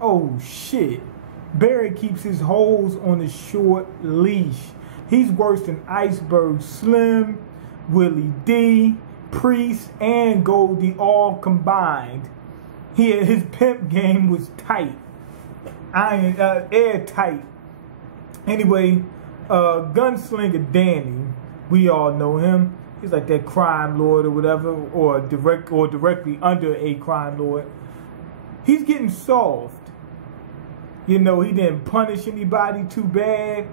Oh shit. Barry keeps his holes on a short leash. He's worse than Iceberg Slim, Willie D, Priest, and Goldie all combined. His pimp game was tight. Airtight. Anyway, Gunslinger Danny, we all know him. He's like that crime lord or whatever, or directly under a crime lord. He's getting soft. You know, he didn't punish anybody too bad.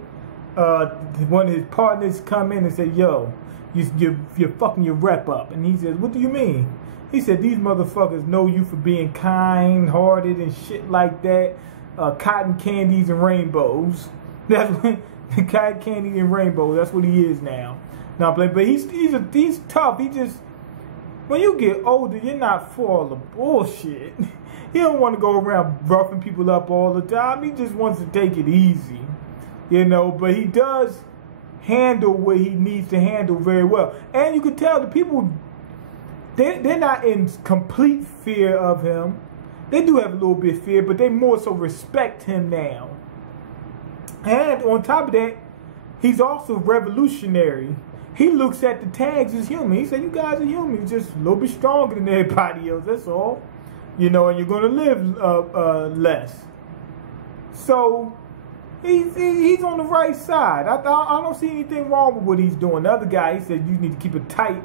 One of his partners come in and say, yo, you're fucking your rep up. And he says, what do you mean? He said, these motherfuckers know you for being kind-hearted and shit like that. Cotton candies and rainbows. That's what, cotton candy and rainbows. That's what he is now. But he's tough. He just, when you get older, you're not for all the bullshit. He don't want to go around roughing people up all the time. He just wants to take it easy, you know. But he does handle what he needs to handle very well. And you can tell the people, they're not in complete fear of him. They do have a little bit of fear, but they more so respect him now. And on top of that, he's also revolutionary. He looks at the tags as human. He said, you guys are human. He's just a little bit stronger than everybody else. That's all. You know, and you're going to live less. So, he's on the right side. I don't see anything wrong with what he's doing. The other guy, he said, you need to keep a tight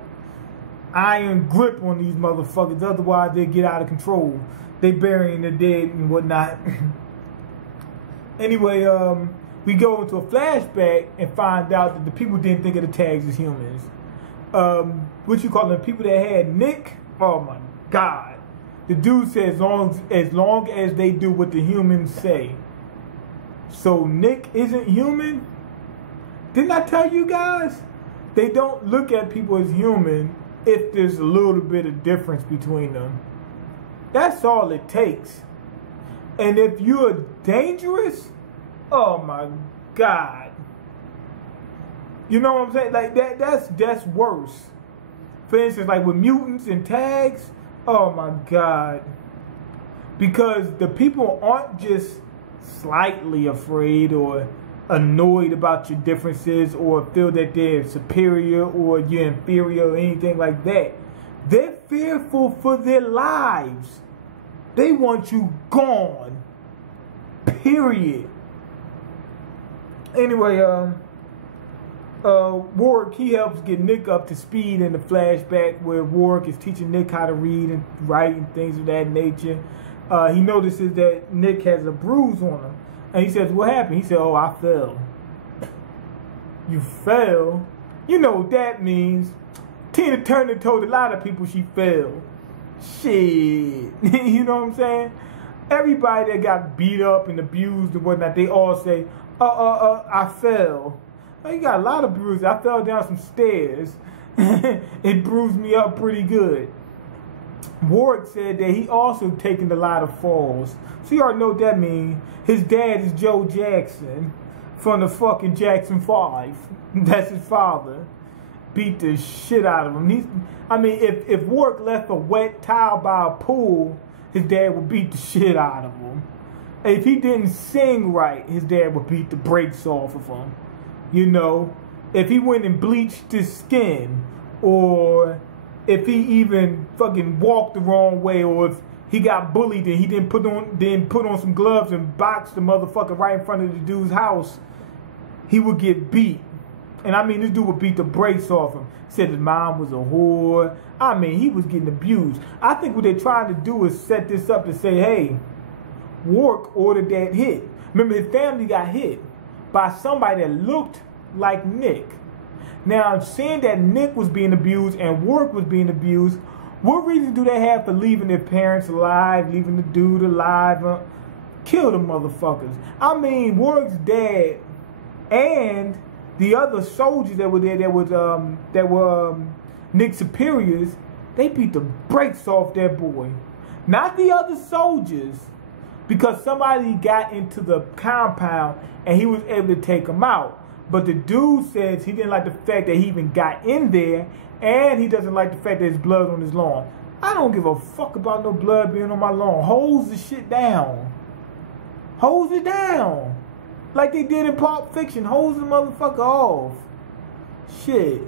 iron grip on these motherfuckers. Otherwise, they get out of control. They burying the dead and whatnot. Anyway, we go into a flashback and find out that the people didn't think of the tags as humans. What you call them? People that had Nick? Oh, my God. The dude said as long as they do what the humans say. So Nick isn't human? Didn't I tell you guys? They don't look at people as human if there's a little bit of difference between them. That's all it takes. And if you're dangerous, oh my God. You know what I'm saying? Like that's worse. For instance, like with mutants and tags, oh my God. Because the people aren't just slightly afraid or annoyed about your differences or feel that they're superior or you're inferior or anything like that. They're fearful for their lives. They want you gone. Period. Anyway, Warwick, he helps get Nick up to speed in the flashback where Warwick is teaching Nick how to read and write and things of that nature. He notices that Nick has a bruise on him. And he says, what happened? He said, oh, I fell. You fell? You know what that means. Tina Turner told a lot of people she fell. Shit. You know what I'm saying? Everybody that got beat up and abused and whatnot, they all say, I fell. Well, you got a lot of bruises. I fell down some stairs. It bruised me up pretty good. Warwick said that he also taken a lot of falls. So you already know what that means. His dad is Joe Jackson from the fucking Jackson 5. That's his father. Beat the shit out of him. If Warwick left a wet towel by a pool, his dad would beat the shit out of him. If he didn't sing right, his dad would beat the brakes off of him. You know, if he went and bleached his skin, or if he even fucking walked the wrong way, or if he got bullied and he didn't put on some gloves and boxed the motherfucker right in front of the dude's house, he would get beat. And this dude would beat the brakes off him. Said his mom was a whore. He was getting abused. I think what they're trying to do is set this up to say, hey, Warwick ordered that hit. Remember, his family got hit by somebody that looked like Nick. Now, seeing that Nick was being abused and Warwick was being abused, what reason do they have for leaving their parents alive, leaving the dude alive? Kill the motherfuckers. Warwick's dad and the other soldiers that were there that were Nick's superiors, they beat the brakes off that boy. Not the other soldiers, because somebody got into the compound and he was able to take him out. But the dude says he didn't like the fact that he even got in there, and he doesn't like the fact that there's blood on his lawn. I don't give a fuck about no blood being on my lawn. Hose the shit down. Hose it down. Like they did in Pulp Fiction. Hose the motherfucker off. Shit.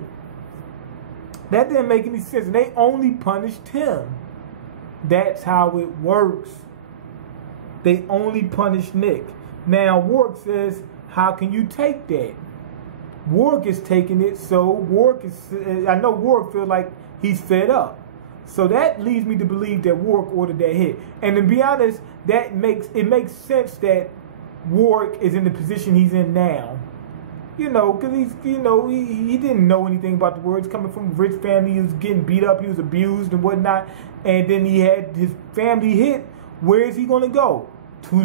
That didn't make any sense. And they only punished him. That's how it works. They only punished Nick. Now, Warwick says, how can you take that? Warwick is taking it, so Warwick is... I know Warwick feels like he's fed up. So that leads me to believe that Warwick ordered that hit. And to be honest, it makes sense that Warwick is in the position he's in now. You know, because he didn't know anything about the words coming from a rich family. He was getting beat up, he was abused and whatnot. And then he had his family hit. Where is he going to go? To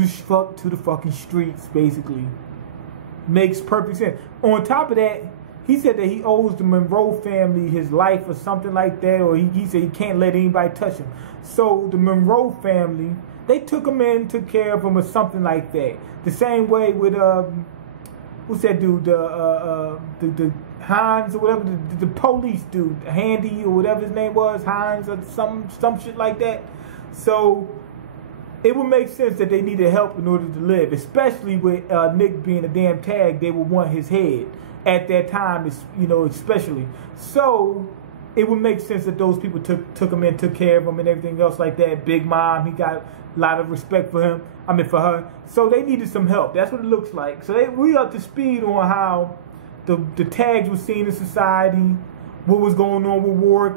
the fucking streets, basically. Makes perfect sense. On top of that, he said that he owes the Monroe family his life or something like that, or he said he can't let anybody touch him. So the Monroe family, they took him in, took care of him or something like that. The same way with what's that dude? The Hines or whatever, the police dude, Handy or whatever his name was, Hines or some shit like that. So it would make sense that they needed help in order to live, especially with Nick being a damn tag. They would want his head at that time, especially. So it would make sense that those people took him in, took care of him and everything else like that. Big Mom, he got a lot of respect for him. For her. So they needed some help. That's what it looks like. So we up to speed on how the tags were seen in society, what was going on with Warwick,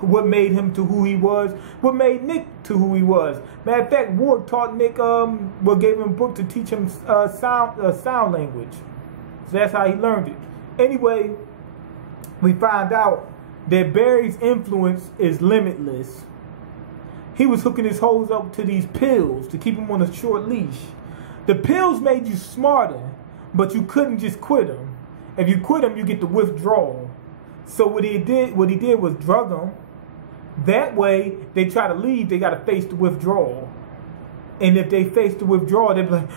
what made him to who he was, what made Nick to who he was. Matter of fact, Warwick taught Nick, gave him a book to teach him sound language. So that's how he learned it. Anyway, we find out that Barry's influence is limitless. He was hooking his hoes up to these pills to keep him on a short leash. The pills made you smarter, but you couldn't just quit them. If you quit them, you get the withdrawal. So what he did was drug them. That way, they try to leave, they got to face the withdrawal. And if they face the withdrawal, they'd be like,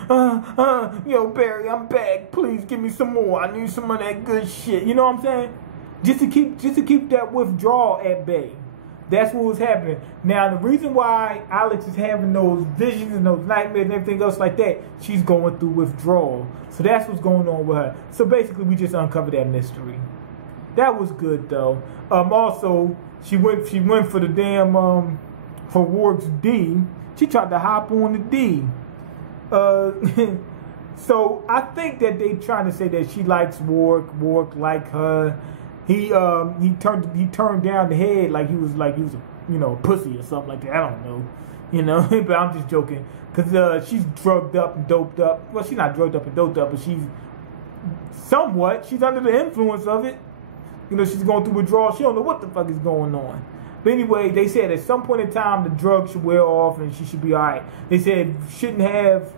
yo, Barry, I'm back. Please give me some more. I need some of that good shit. You know what I'm saying? Just to keep that withdrawal at bay. That's what was happening. Now, the reason why Alex is having those visions and those nightmares and everything else like that, she's going through withdrawal. So that's what's going on with her. So basically, we just uncovered that mystery. That was good, though. Also, she went for the damn, for Warwick's D. She tried to hop on the D. So I think that they trying to say that she likes Warwick like her. He turned down the head like he was a pussy or something like that. I don't know, but I'm just joking because she's drugged up and doped up. Well, she's not drugged up and doped up, but she's under the influence of it. She's going through withdrawal. She don't know what the fuck is going on. But anyway, they said at some point in time the drug should wear off and she should be all right. They said shouldn't have.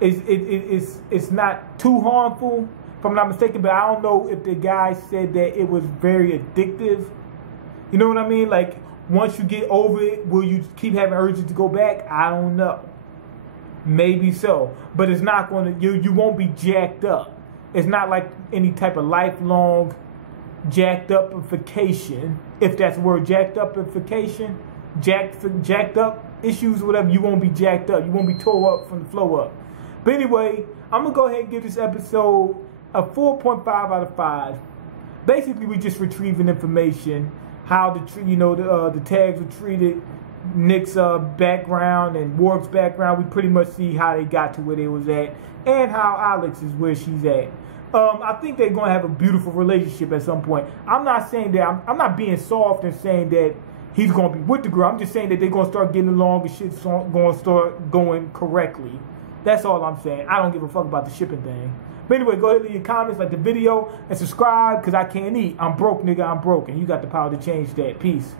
It's not too harmful. If I'm not mistaken, but I don't know if the guy said that it was very addictive. You know what I mean? Like, once you get over it, will you keep having urges to go back? I don't know. Maybe so. But it's not going to, you won't be jacked up. It's not like any type of lifelong jacked upification. If that's the word, jacked upification. Jacked up issues or whatever, you won't be jacked up. You won't be tore up from the flow up. But anyway, I'm going to go ahead and give this episode a 4.5 out of 5. Basically, we just retrieving information, how the tags were treated, Nick's background and Warwick's background. We pretty much see how they got to where they was at, and how Alex is where she's at. I think they're gonna have a beautiful relationship at some point. I'm not saying that I'm not being soft and saying that he's gonna be with the girl. I'm just saying that they're gonna start getting along and shit's gonna start going correctly. That's all I'm saying. I don't give a fuck about the shipping thing. But anyway, go ahead and leave your comments, like the video, and subscribe, because I can't eat. I'm broke, nigga. I'm broke, and you got the power to change that. Peace.